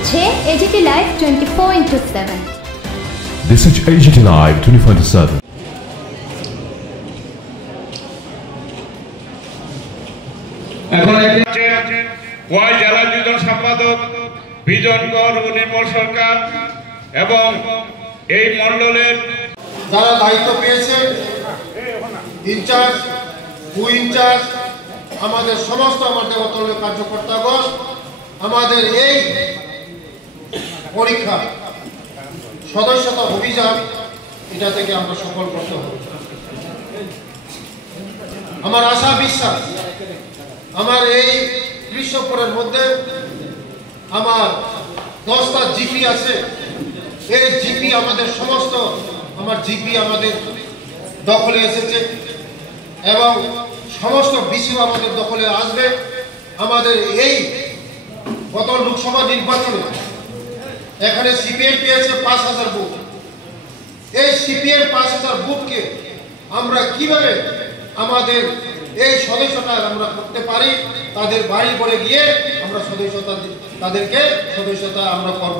হচ্ছে AGT Live 24/7। This is AGT Live 24/7. এখন Y জেলা যুদ্ধ সম্পাদক বিজন কর ও নির্মল সরকার এবং এই মণ্ডলের যারা দায়িত্ব পেয়েছে ইনচার্জ ইনচার্জ আমাদের সমস্ত আমাদের অতলের কার্যকর্তাগণ আমাদের এই পরীক্ষা সদস্যতা অভিযান এটা থেকে আমরা সফল করতে হবে। আমার আশা বিশ্বাস আমার এই কৃষকপুরের মধ্যে আমার 10টা জিপি আছে। এই জিপি আমাদের সমস্ত আমার জিপি আমাদের দখলে এসেছে এবং সমস্ত বিসিও আমাদের দখলে আসবে। আমাদের এই গত লোকসভা নির্বাচনে এখানে সিপিএম পেয়েছে 5000 বুথ। এই সিপিএম 5000 বুথকে আমরা কিভাবে আমাদের এই সদস্যতা আমরা করতে পারি, তাদের বাড়ি করে গিয়ে আমরা তাদেরকে সদস্যতা আমরা করব।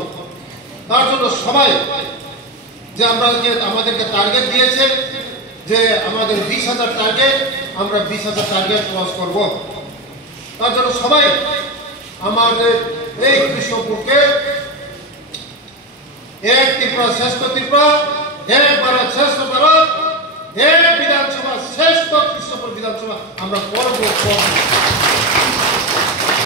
তার জন্য সবাই যে আমাদেরকে টার্গেট দিয়েছে যে আমাদের 20,000 টার্গেট, আমরা 20,000 টার্গেট ক্রস করব। তার জন্য সবাই আমাদের এই কৃষকপুরকে এক ত্রিপুরা শ্রেষ্ঠ ত্রিপুরা, এক ভারত শ্রেষ্ঠ ভারত, এক বিধানসভা শ্রেষ্ঠ কৃষকপুর বিধানসভা আমরা করব।